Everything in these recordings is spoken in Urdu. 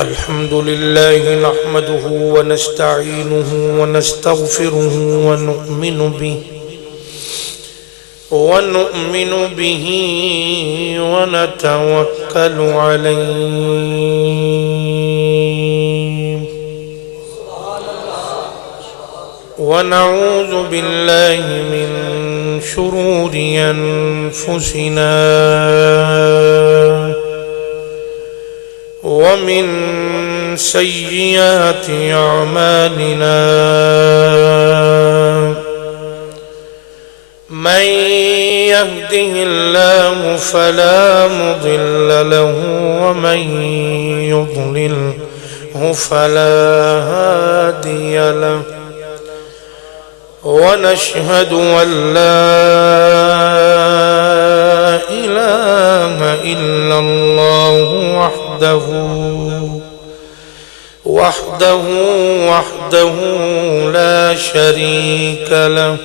الحمد لله نحمده ونستعينه ونستغفره ونؤمن به ونتوكل عليه ونعوذ بالله من شرور أنفسنا ومن سيئات أعمالنا من يهده الله فلا مضل له ومن يضلله فلا هادي له ونشهد أن لا إله إلا الله وحده لا شريك له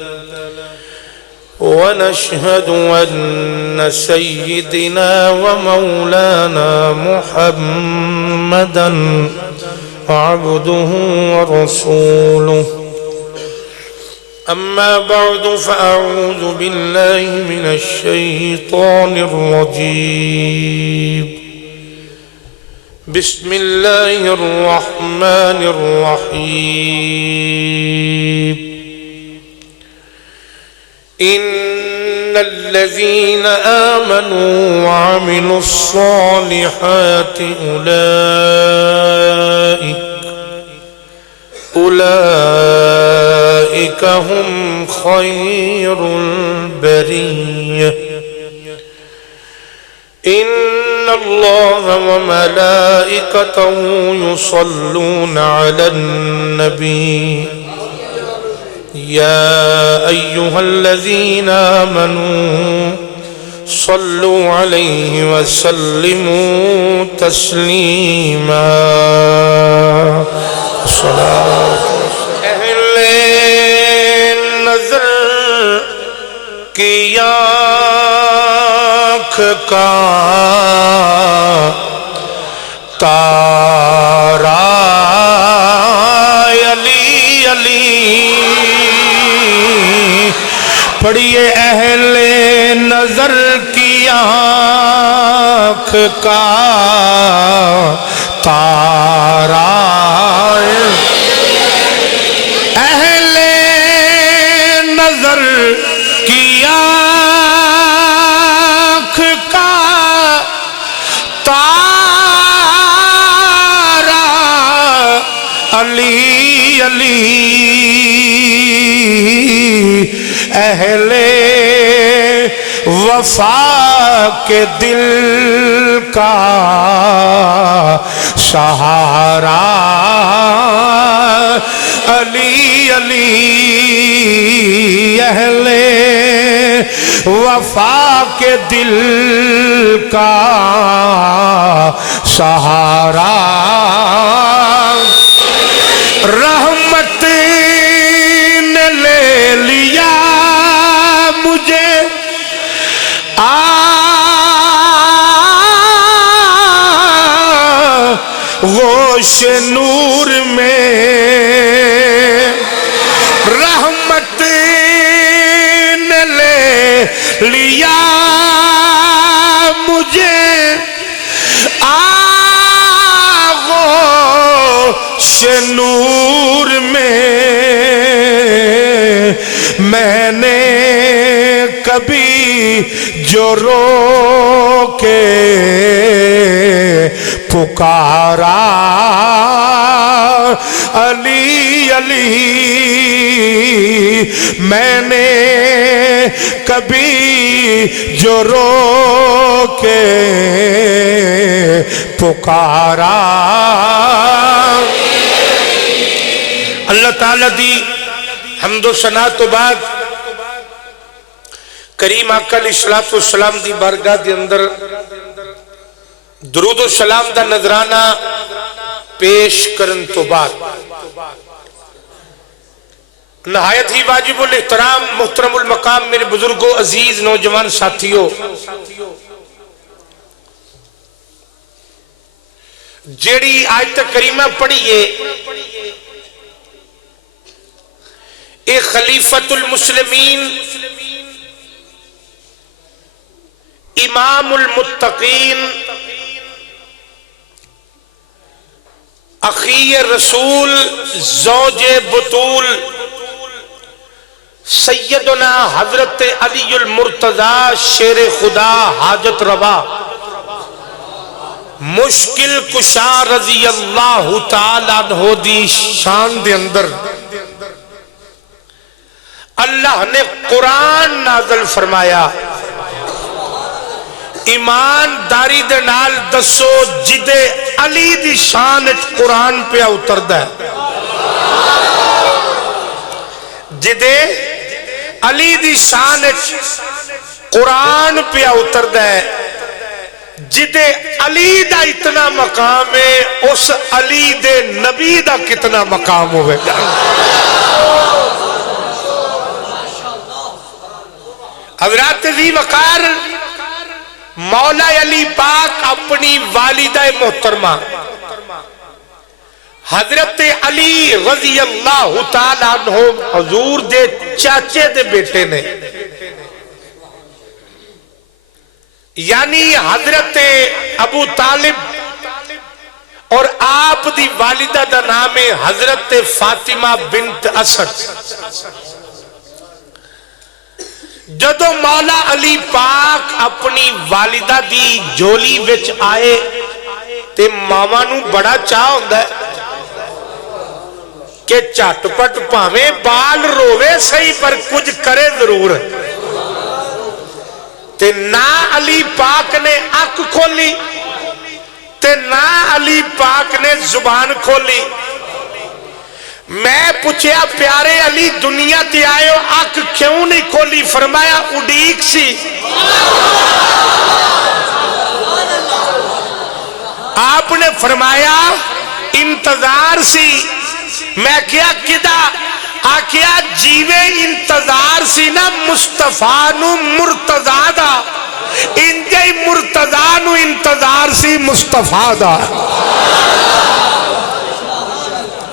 ونشهد أن سيدنا ومولانا محمدا عبده ورسوله أما بعد فأعوذ بالله من الشيطان الرجيم بسم الله الرحمن الرحيم إن الذين آمنوا وعملوا الصالحات أولئك هم خير البرية إن الله وملائكته يصلون على النبي يا أيها الذين آمنوا صلوا عليه وسلموا تسليما صلاة أهل النظر کی آنکھ کا تارا علی علی پڑھیے اہل نظر کی آنکھ کا تارا اہل نظر کی آنکھ کا تارا علی علی اہل وفا کے دل کا سہارا علی علی اہل وفا کے دل کا سہارا رحمت نے لے لیا مجھے غوش نور میں رحمت نے لے لیا مجھے آغوش نور میں میں نے کبھی جو رو کے پکارا علی علی میں نے کبھی جو رو کے پکارا اللہ تعالیٰ دی حمد و ثنا تو بعد کریم آقا علیہ السلام دی بارگاہ دی اندر درود و سلام دا نذرانہ پیش کرن تو بعد نہایت ہی واجب الاحترام محترم المقام میرے بزرگوں عزیز نوجوان ساتھیوں جیڑی آیت کریمہ پڑھیے اے خلیفۃ المسلمین امام المتقین اخی رسول زوج بطول سیدنا حضرت علی المرتضی شیر خدا حاجت روا مشکل کشا رضی اللہ تعالیٰ عنہ دی شان دے اندر اللہ نے قرآن نازل فرمایا ایمانداری دے نال دسو جدے علی دی شان قرآن پہ اتردا ہے جدے علی دی شان قرآن پہ اتردا ہے جدے علی دا اتنا مقام ہے اس علی دے نبی دا کتنا مقام ہوئے گا حضرات ذی وقار مولا علی پاک اپنی والدہ محترمہ حضرت علی رضی اللہ تعالیٰ عنہ حضور دے چاچے دے بیٹے نے یعنی حضرت ابو طالب اور آپ دی والدہ دا نام ہے حضرت فاطمہ بنت اسد جدو مولا علی پاک اپنی والدہ دی جولی وچ آئے تے ماما نو بڑا چاہ ہوندہ ہے کہ چٹ پٹ پاویں بال روے صحیح پر کچھ کرے ضرور تے نہ علی پاک نے اک کھولی تے نہ علی پاک نے زبان کھولی میں پوچھیا پیارے علی دنیا تے آئے ہو اک کیوں نہیں کھولی فرمایا اڈیک سی آپ نے فرمایا انتظار سی میں کیا کدا آکیا جیوے انتظار سی نا مصطفیٰ نو مرتضیٰ دا انجے مرتضیٰ نو انتظار سی مصطفیٰ دا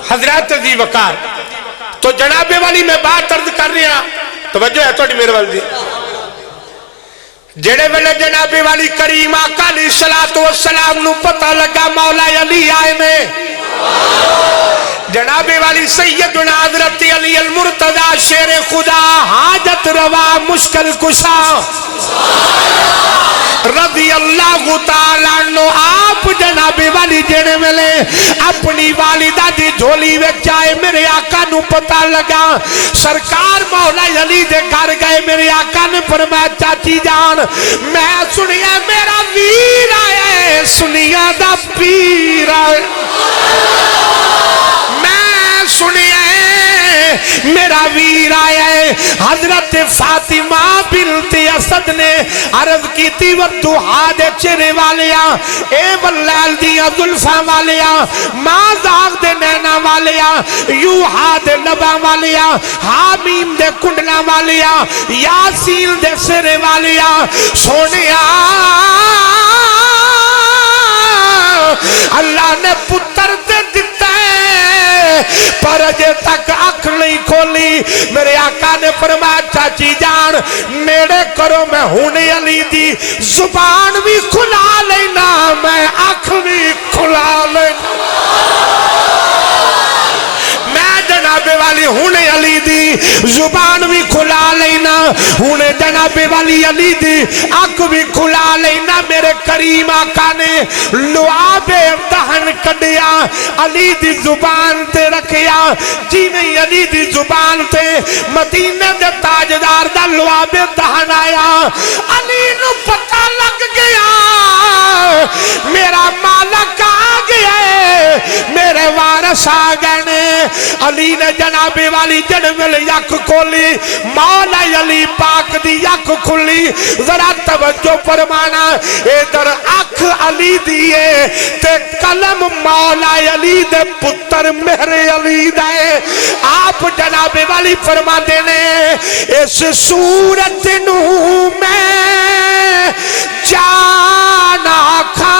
حضرات ذی وقار تو جناب والی میں بات عرض کر رہا توجہ ہے توڑی میرے والدی جڑے ویلے جناب والی کریم آقا علیہ السلام نو پتہ لگا مولا علی آئے میں جناب والی سیدنا حضرت علی المرتضی شیر خدا حاجت روا مشکل کشا رضی اللہ تعالیٰ عنہ آپ جناب والی جنے ملے اپنی والدہ دی جھولی وچ آئے میرے آقا نو پتہ لگا سرکار مولا علی دے گھر گئے میرے آقا نے فرمایا چاچی جان میں سنیا میرا ویر آیا ہے سنیا دا پیر آیا میں سنیا میرا ویر آیا ہے حضرت فاطمہ بنت اسد نے عرض کی تھی والدہا دے چرے والیاں اے واللیل دیا ظلفہ والیاں ماں زاغ دے نینا والیاں یوہا دے نبا والیاں حامیم دے کنڈنا والیاں یاسین دے سرے والیاں سونیا اللہ نے پتر دے دیتا ہے پر اجے تک اکھ نہیں کھولی میرے آقا نے فرمایا چاچی جان میرے کرو میں ہونے علی دی زبان بھی کھلا لینا میں اکھ بھی کھلا لینا جناب والی ہونے علی دی زبان بھی کھلا لینا ہونے جناب والی علی دی اک بھی کھلا لینا میرے کریم آقا نے لعاب دہن کڈیا علی دی زبان تے رکھیا جی نہیں علی دی زبان تے مدینہ دے تاجدار دا لعاب دہن آیا علی نو پتہ لگ گیا میرا مالک آ گیا میرے وارث آ گئے علی نے جناب والی جنمل یک کھولی مولا علی پاک دی یک کھلی ذرا توجہ فرمانا ادھر اکھ علی دیئے تے قلم مولا علی دے پتر میرے علی دے آپ جناب والی فرما دینے اس صورت نو میں جانا کھا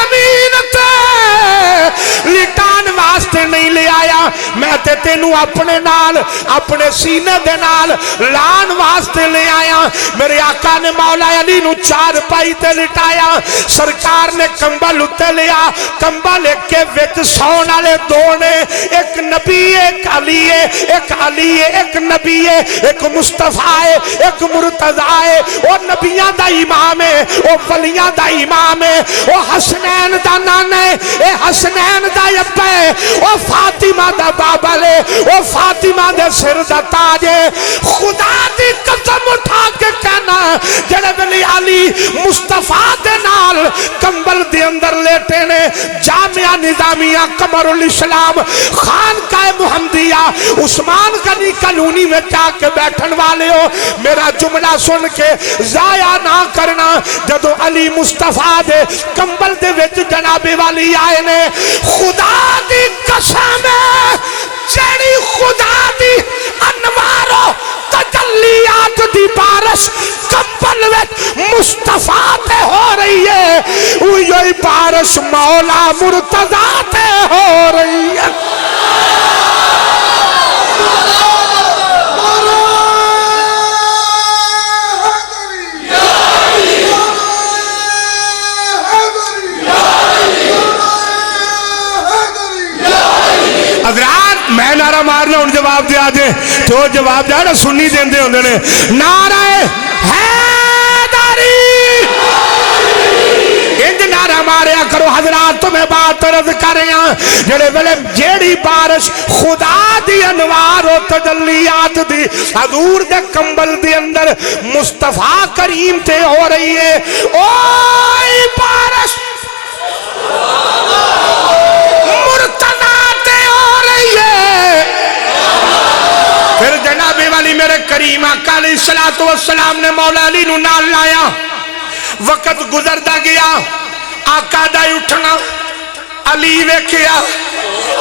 زمین تے لٹان واسطے نہیں لے آیا، میں تے تینوں اپنے نال اپنے سینے دے نال لان واسطے لے آیا۔ میرے آقا نے مولا علی نو چار پائی تے لٹایا، سرکار نے کمبل اتے لیا، کمبل ایک کے وچ سون والے دو نے، ایک نبی ایک علی ہے، ایک علی ہے ایک نبی ہے، ایک مصطفیٰ ہے ایک مرتضیٰ ہے، وہ نبیاں دا امام ہے وہ ولیاں دا امام ہے، وہ حسنین دا نانا ہے اے حسنین دا ابا ہے، وہ فاطمہ دا بابا ہے، وہ فاطمہ دے سر دا تاج ہے۔ خدا دی قسم اٹھا کے کہنا جڑے ولی علی مصطفیٰ دے نال کمبل دے اندر لیٹے نے، جامعہ نظامیہ قمر الاسلام خانقاہ محمدیہ عثمان غنی کالونی میں جا کے بیٹھن والے ہو، میرا جملہ سن کے ضائع نہ کرنا۔ جدو علی مصطفیٰ دے کمبل دے وچ جناب والی آئے نے، خدا دی قسم ہے جڑی خدا دی انوارو تجلیات دی بارش کمبل وچ مصطفیٰ تے ہو رہی ہے، وہی بارش مولا مرتضیٰ تے ہو رہی ہے۔ حضرات میں نعرہ مارنا ان جواب دیا جائے تو جواب دیا نا سنی دیندے ہوندے نے، نعرہ حیدری انج نعرہ ماریا کرو۔ حضرات تمہیں بات عرض کر رہے ہیں جڑے ویلے جیڑی بارش خدا دی انوار و تجلیات دی حضور دے کمبل دے اندر مصطفیٰ کریم تے ہو رہی ہے، اوئی بارش پھر جناب والی میرے کریم آقا علیہ السلام نے مولا علی نو نال لایا، وقت گزردا گیا، آقا دا اٹھنا علی ویکھیا،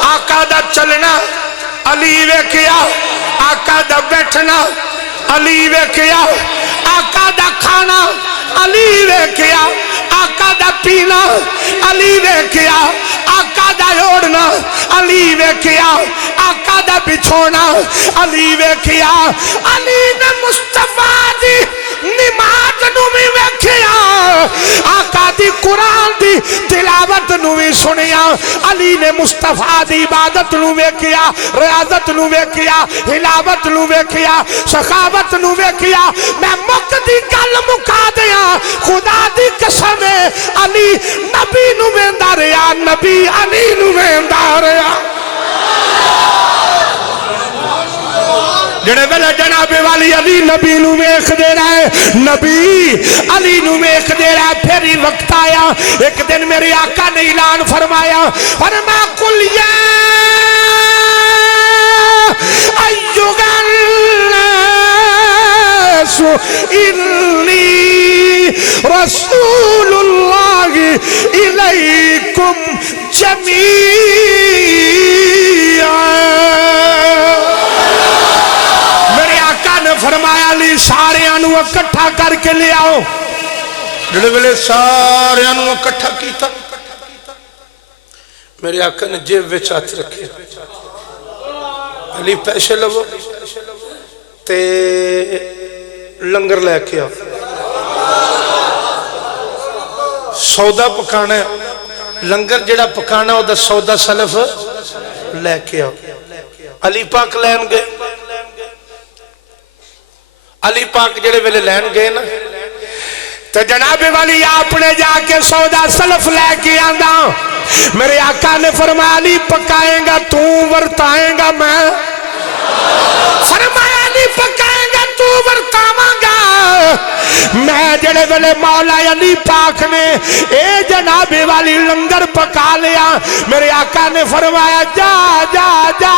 آقا دا چلنا علی ویکھیا، آقا دا بیٹھنا علی ویکھیا، آقا دا کھانا علی ویکھیا، آقا دا پینا علی ویکھیا، آقا دا اوڑنا علی ویکھیا، آقا دا بچھونا علی ویکھیا، علی نے مصطفیٰ دی نماز نو بھی ویکھیا، آقا دی قرآن دی تلاوت نو بھی سنیا، علی نے مصطفیٰ دی عبادت نو ویکھیا، ریاضت نو ویکھیا، ہلاوت نو ویکھیا، سخاوت نو ویکھیا۔ میں مک دی گل مکا دیا، خدا دی قسم ہے علی نبی نو ویندا رہیا، نبی علی نو ویندا رہیا۔ جڑے ویلے جناب والی علی نبی نو ویکھ دے رہے، نبی علی نو ویکھ دے رہے، پھر ہی وقت آیا ایک دن میرے آقا نے اعلان فرمایا، فرما قل یا ایھا الناس انی رسول اللہ الیکم جمیعا۔ فرمایا علی سارے انو اکٹھا کر کے لے آؤ، جڑے ویلے سارے انو اکٹھا کیتا، میرے آقا نے جیب وچ ہاتھ رکھے، علی پیسے لو تے لنگر لے کے آؤ، سودا پکانا ہے، لنگر جڑا پکانا ہے وہ دا سودا سلف لے کے آؤ۔ علی پاک لین گئے، علی پاک جڑے ویلے لین گئے نا تو جناب والی آپ نے جا کے سودا سلف لے کے آندا، میرے آقا نے فرمایا علی پکائیں گا تو ورتائیں گا میں، فرمایا علی پکائیں گا تو ورتاواں گا میں۔ جڑے ویلے مولا علی پاک نے اے جناب والی لنگر پکا لیا، میرے آقا نے فرمایا جا جا جا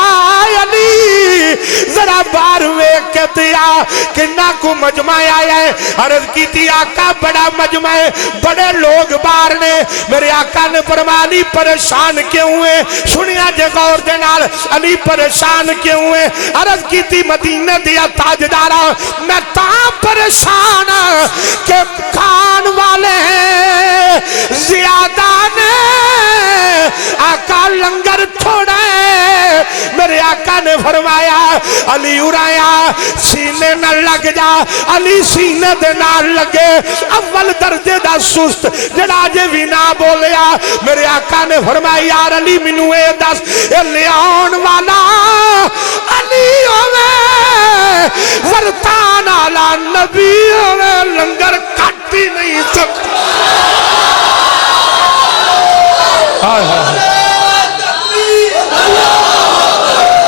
علی ذرا بار ویکھ کے دیا کنا کو مجمع آیا ہے۔ عرض کی تھی آقا بڑا مجمع ہے، بڑے لوگ بار نے۔ میرے آقا نے فرمایا علی پریشان کیوں ہوئے؟ سنیا جے غور دے نال، علی پریشان کیوں ہوئے؟ عرض کی تھی مدینہ دیا تاجدارا میں تا پریشان کہ کھان والے زیادہ نے آقا لنگر تھوڑا ہے میرے آقا نے فرمایا علی اڑایا سینے نہ لگ جا علی سینے دے نال لگے اول درجے دا سست جڑا جے بھی نہ بولیا میرے آقا نے فرمایا یار علی منو اے دس اے لیاؤن والا علی ہوئے ورطان آلا نبی ہوئے لنگر کھٹی نہیں سکتا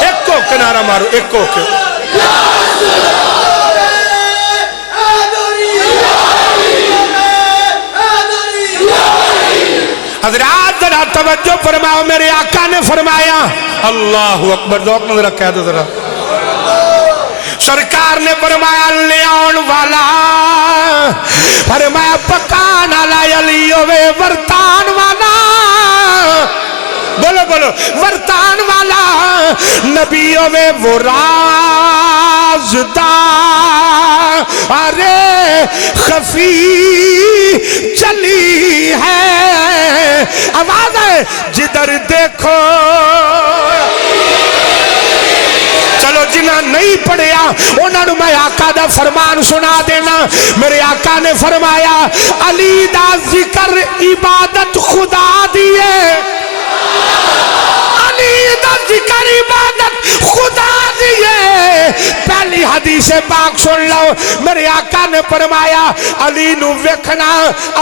ایک کو کنارہ مارو ایک کو حضرات ذرا توجہ فرماؤ میرے آقا نے فرمایا اللہ اکبر ذوق میں ذرا کہہ دو ذرا سرکار نے فرمایا لیاؤن والا فرمایا پکان والا علی ہوئے ورطان والا بولو بولو ورطان والا نبی ہوئے وہ رازدار ارے خفی چلی ہے آواز ہے جدھر دیکھو چلو جنہاں نہیں پڑھیا انہوں نے میں آقا دا فرمان سنا دینا میرے آقا نے فرمایا علی دا ذکر عبادت خدا دیئے علی دا ذکر عبادت خدا دیئے پہلی حدیث پاک سن لو میرے آقا نے فرمایا علی نو وکھنا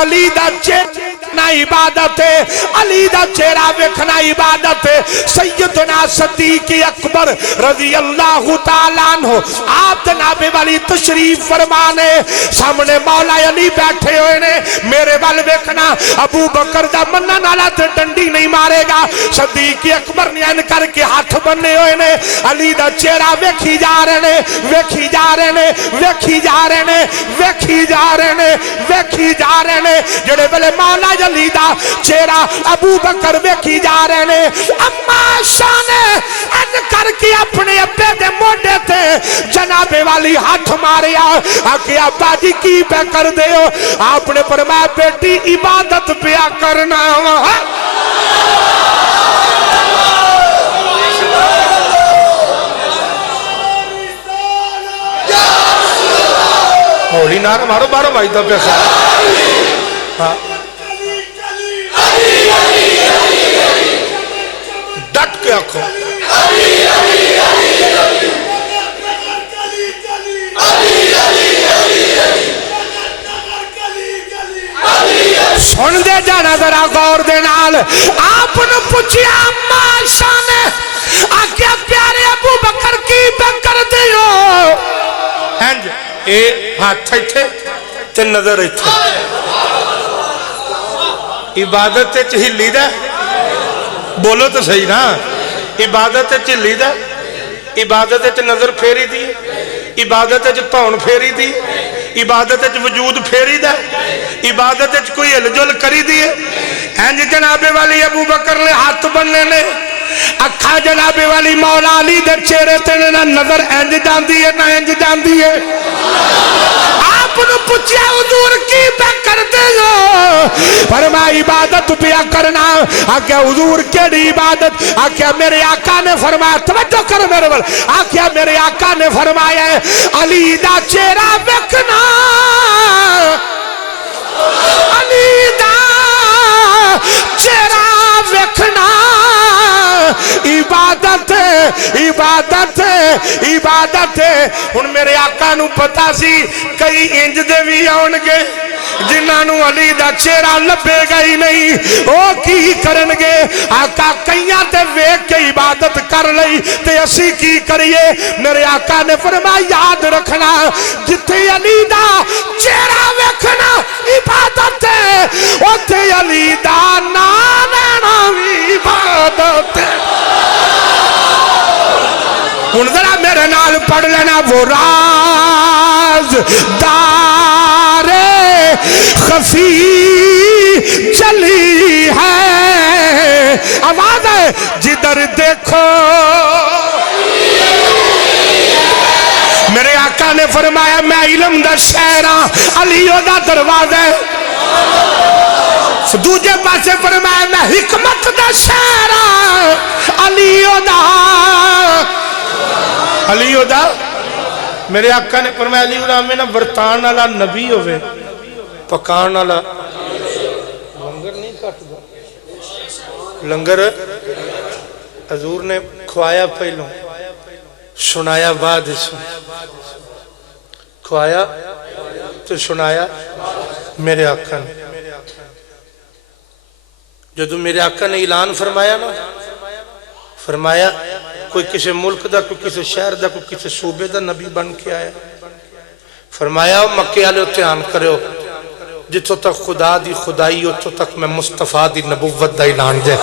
علی دا چہرہ عبادت ہے علی دا چہرہ وکھنا عبادت ہے سیدنا صدیق اکبر رضی اللہ تعالیٰ عنہ آپ جناب والی تشریف فرمانے سامنے مولا علی بیٹھے ہوئے نے میرے وال وکھنا ابو بکر دا منہ نالا تے ڈنڈی نہیں مارے گا صدیق اکبر نے ان کر کے ہاتھ بننے ہوئے نے علی دا چہرہ ویکھی جا رہے نے ویکھی جا رہے نے ویکھی جا رہے نے ویکھی جا رہے نے ویکھی جا رہے نے جڑے بلے مولا علی دا چہرہ ابو بکر ویکھی جا رہے نے اما شانے ان کر کے اپنے ابے دے موڈے تھے جناب والی ہاتھ ماریا آکے ابا جی کی پہ کر دے ہو آپ نے فرمایا بیٹی عبادت پیا کرنا ہولی نارا مارو بارو بھائی تو پیسا ڈٹ کے آنکھوں سن دے جانا ذرا غور دے نال آپ نے پوچھیا اما شانے آکیا پیارے ابو بکر کی بکر دیو ہنج اے ہاتھ تھے تے نظر تھے عبادت تے چہلی دا بولو تو صحیح نا عبادت تے چہلی دا عبادت تے نظر پھیری دی عبادت تے پاؤن پھیری دی عبادت تے وجود پھیری دا عبادت تے کوئی ہلجل کری دی ہنج جناب والی ابو بکر نے ہاتھ بننے نے اکھا جناب والی مولا علی دے چہرے تے نہ نظر انج جاندی ہے نہ انج جاندی ہے آپ نے پوچھا حضور کی پہ کر دے ہو فرمایا عبادت پیا کرنا آکیا حضور کیڑی عبادت آکیا میرے آقا نے فرمایا توجہ کرو میرے بل آکیا میرے آقا نے فرمایا علی دا چہرہ وکھنا علی دا چہرہ وکھنا عبادت عبادت عبادت ہن میرے آقا نو پتا سی کئی انج دے بھی آن گے جنہاں نو علی دا چہرہ لبے گا ہی نہیں او کی کرن گے آقا کئیاں تے ویکھ کے عبادت کر لئی تے اسی کی کریے میرے آقا نے فرمایا یاد رکھنا جتھے علی دا چہرہ ویکھنا عبادت ہے اوتھے علی دا نام لینا بھی عبادت ہے ہن ذرا میرے نال پڑھ لینا وہ راز دار خفی چلی ہے آواز ہے جدھر دیکھو میرے آقا نے فرمایا میں علم دا شہر ہاں علی دا دروازہ ہے دوجے پاسے فرمایا میں حکمت دا شہر ہاں علی دا میرے آقا نے فرمایا علی میں نہ ورتان والا نبی ہوئے پکان والا لنگر نہیں کٹدا لنگر حضور نے کھوایا پہلوں سنایا بعد کھوایا تو سنایا میرے آقا نے جدو میرے آقا نے اعلان فرمایا نا فرمایا کوئی کسی ملک دا کوئی کسی شہر دا کوئی کسی صوبے دا نبی بن کے آیا فرمایا مکے والے دھیان کرو جتوں تک خدا دی خدائی اتوں تک میں مصطفیٰ دی نبوت دا اعلان دے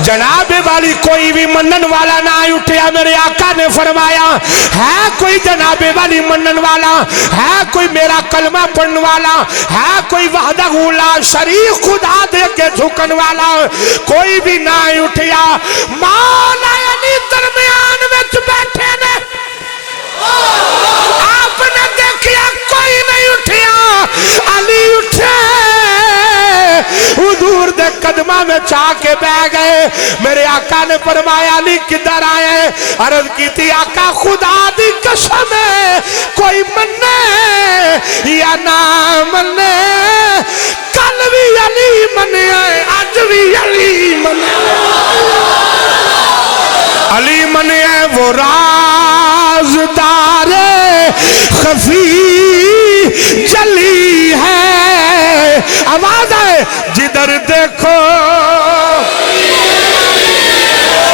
جناب والی کوئی بھی منن والا نہ اٹھیا میرے آقا نے فرمایا ہے کوئی جناب والی منن والا ہے کوئی میرا کلمہ پڑھن والا ہے کوئی وحدہ لا شریک خدا دے کے جھکن والا کوئی بھی نہ اٹھیا مولا علی درمیان وچ بیٹھے نے آپ نے دیکھیا کوئی نہیں اٹھیا علی اٹھے حضور دے قدمہ میں چاہ کے بہ گئے میرے آقا نے فرمایا علی کدھر آئے عرض کی تھی آقا خدا دی قسم ہے کوئی مننے یا نہ مننے کل بھی علی منے آج بھی علی منے علی منے وہ رازدار خفی جلی ہے آواز ہے جدھر دیکھو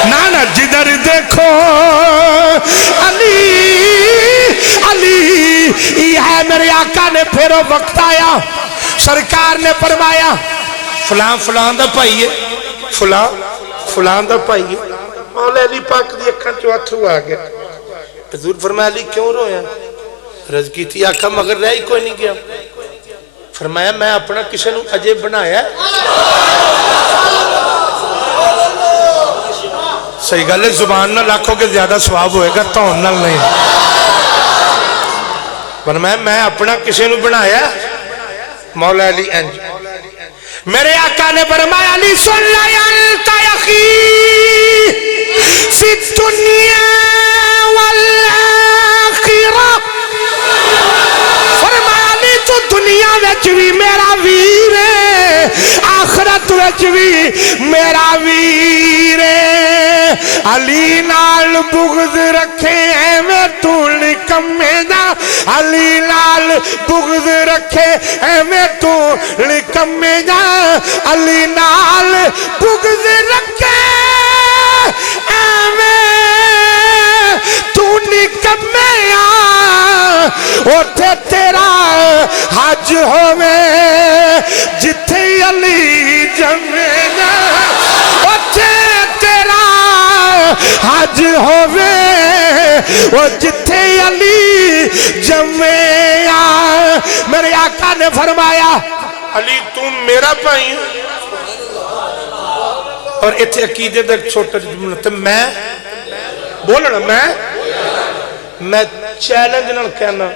نانا جدھر دیکھو علی علی یہ ہے میرے آقا نے پھر وقت آیا سرکار نے فرمایا فلان فلان دا بھائی ہے فلان دا بھائی ہے مولا علی پاک دی اکھاں چوں اتھرو آ گیا حضور فرمایا علی کیوں رویا عرض کی تھی آقا مگر رہ ہی کوئی نہیں گیا فرمایا میں اپنا کسی نے اجے بنایا صحیح گل ہے زبان نہ لاکھوں کے زیادہ ثواب ہوئے گا تون نال نہیں فرمایا میں اپنا کسی نے بنایا مولا علی انج میرے آقا نے فرمایا علی سن لا انت یخی فی الدنیا والآخرہ تو دنیا وچ بھی میرا ویر ہے آخرت وچ بھی میرا ویر ہے علی نال بغض رکھے میں تو نکمے جا علی نال بغض رکھے میں تو نکمے جا علی نال بغض رکھے میں تو نکمے اوتھے تیرا حج ہوئے جتھے علی جمے نا اوتھے تیرا حج ہوئے وہ جتھے علی جمے میرے آقا نے فرمایا علی تم میرا بھائی اور اتھے عقیدے دا چھوٹا جملہ تو میں بولنا میں چیلنج نہ کہنا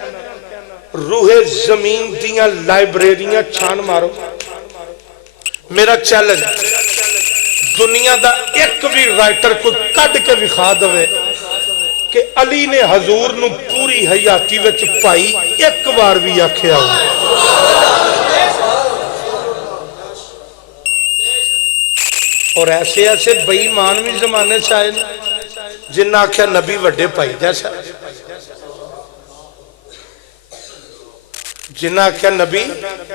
روح زمین دیاں لائبریریاں چھان مارو میرا چیلنج دنیا دا ایک بھی رائٹر کو کڈ کے دکھا دوے کہ علی نے حضور نو پوری حیاتی وچ پائی ایک بار بھی آکھیا ہو اور ایسے ایسے بے ایمان بھی زمانے سے آئے جن آکھیا نبی وڈے پائی جیسا جنہ آکھیا نبی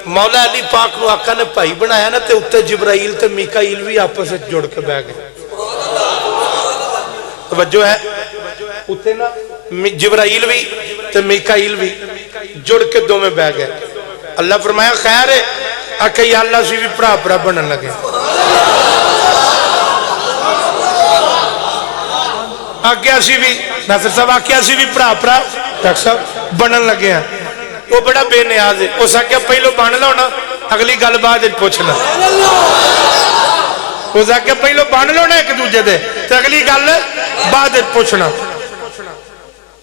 مولا علی پاک نو آقا نے پائی بنایا نا تے اتے جبرائیل تے میکائیل بھی آپس سے جوڑ کے بہ گئے توجہ ہے اتے نا جبرائیل بھی تے میکائیل بھی جوڑ کے دو میں بہ گئے اللہ فرمایا خیر ہے آکھا یا اللہ سی بھی پرا بنن لگے آکھیا سی بھی ناصر صاحب آکھیا سی بھی پرا ڈاکٹر صاحب بنن لگے ہیں وہ بڑا بے نیاز ہے اس آکھیا پہلو بن لو نا اگلی گل بعد پوچھنا اس آکھیا پہلو بن لو نا ایک دوجے دے تے اگلی گل بعد پوچھنا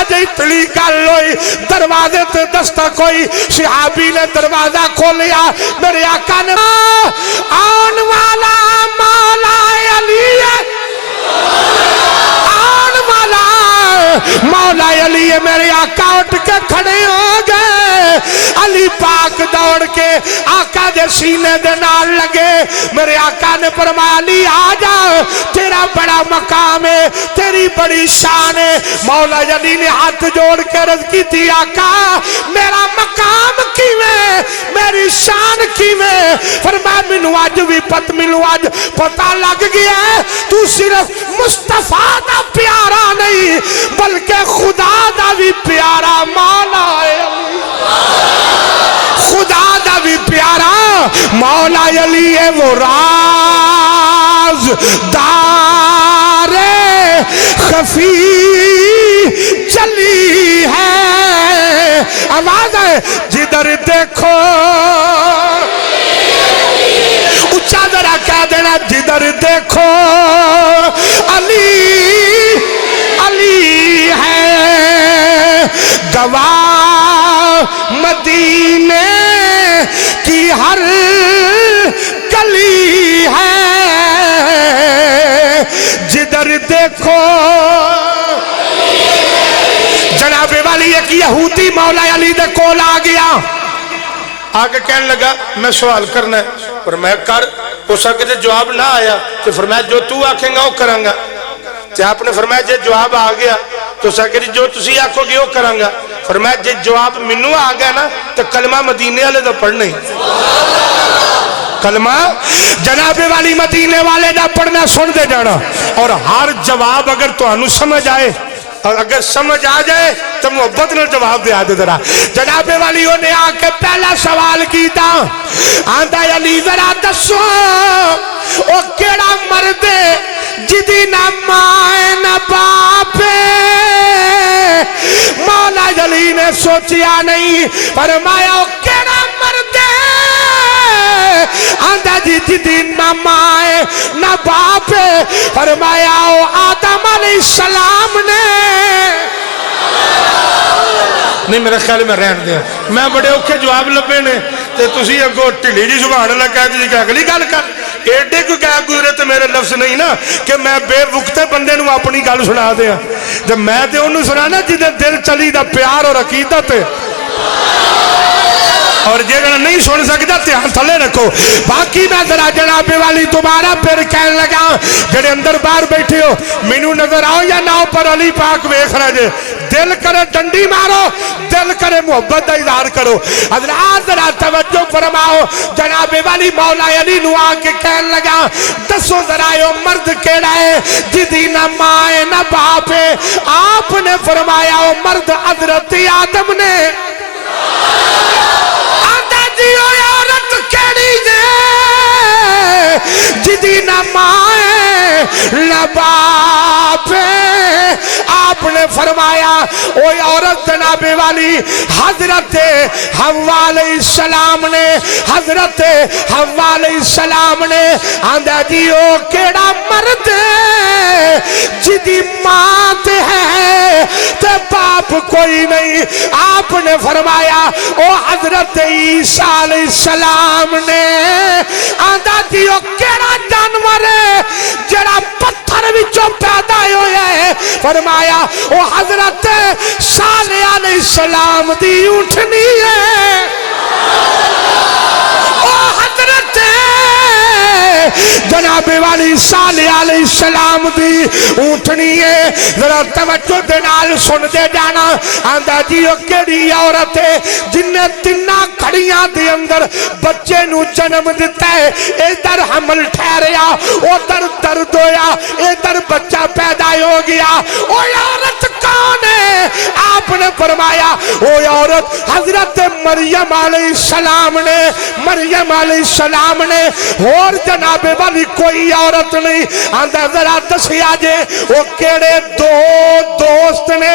اجے اتلی گل ہوئی دروازے تے دستک ہوئی صحابی نے دروازہ کھولیا میرے آقا نے آن والا مولا علی آن والا مولا علی میرے آقا اٹھ کے کھڑے ہو گئے علی پاک دوڑ کے آقا دے سینے دے نال لگے میرے آقا نے فرمایا علی آ جا تیرا بڑا مقام ہے تیری بڑی شان ہے مولا علی نے ہاتھ جوڑ کے عرض کی تھی آقا میرا مقام کیویں میری شان کیویں فرمایا مینوں اج بھی پتہ لگ گیا ہے تو صرف مصطفیٰ دا پیارا نہیں بلکہ خدا دا بھی پیارا مولا ہے خدا دا بھی پیارا مولا علی ہے وہ راز دار خفی چلی ہے آواز ہے جدھر دیکھو اچھا ذرا کہہ دینا جدھر دیکھو علی علی ہے گواہ مدینے کی ہر گلی ہے جدھر دیکھو جناب والی ایک یہودی مولا علی دے کول آ گیا آگے کہنے لگا میں سوال کرنا ہے فرمایا کر ہو سکے تو جواب نہ آیا تو فرمایا جو تو آکھیں گا وہ کروں گا تو آپ نے فرمایا جے جواب آ گیا تو سکے جو تسی آکھو گے وہ کروں گا فرمایا جے جواب منو آ گیا نا تو کلمہ مدینے والے تو پڑھنا ہی کلمہ جناب والی مدینے والے دا پڑھنا سن دے جانا اور ہر جواب اگر تو انو سمجھ آئے اور اگر سمجھ آ جائے تو محبت نے جواب دیا دے ذرا جناب والیوں نے آ کے پہلا سوال کیتا آندا علی ذرا دسو او کیڑا مرد جدی نہ ماں نہ باپ مولا علی نے سوچیا نہیں فرمایا او کیڑا مرد آندا جدی نہ ماں نہ باپ فرمایا او آدم علیہ السلام نے نہیں میرے خیال میں رہن دیا میں بڑے اوکھے جواب لبے نے تے تسی اگو ٹھلی جی سبحان اللہ کہہ جی کہ اگلی گل کر ایڈے کو کہہ گزرے تے میرے لفظ نہیں نا کہ میں بے وقتے بندے نو اپنی گل سنا دیا جب میں تے انہوں سنانا جدے دل چلی دا پیار اور عقیدت اور جے گنا نہیں سن سکتا تیان تھلے رکھو باقی میں ذرا جناب والی دوبارہ پھر کہنے لگا جڑے اندر باہر بیٹھے ہو مینوں نظر آؤ یا نہ پر علی پاک ویکھ رہے جے دل کرے ڈنڈی مارو دل کرے محبت دا اظہار کرو حضرات ذرا توجہ فرماؤ جناب والی مولا علی نو آ کے کہنے لگا دسو ذرا یہ مرد کیڑا ہے جدی نہ ماں نہ باپ ہے آپ نے فرمایا وہ مرد حضرت آدم نے عورت کیڑی دے جدی نہ ماں نہ باپ آپ نے فرمایا وہ عورت جناب والی حضرت حوا علیہ السلام نے حضرت حوا علیہ السلام نے آندہ جی او کیڑا مرد جدی ماں تے ہے تے باپ کوئی نہیں آپ نے فرمایا او حضرت عیسیٰ علیہ السلام نے آندہ جی او کیڑا جانور ہے جڑا پتھر وچوں پیدا ہویا ہے فرمایا وہ حضرت صالح علیہ السلام دی اونٹنی ہے وہ حضرت جناب والی صالح علیہ السلام دی اونٹنی ہے ذرا توجہ دے نال سن دے جانا آندا جی او کیڑی عورت ہے جن نے تینا کھڑیاں دے اندر بچے نو جنم دتا ہے ادھر حمل ٹھہریا ادھر درد ہویا ادھر بچہ پیدا ہو گیا او عورت کون ہے آپ نے فرمایا وہ عورت حضرت مریم علیہ السلام نے مریم علیہ السلام نے اور جناب والی کوئی عورت نہیں آندہ ذرا دسیا جے وہ کیڑے دو دوست نے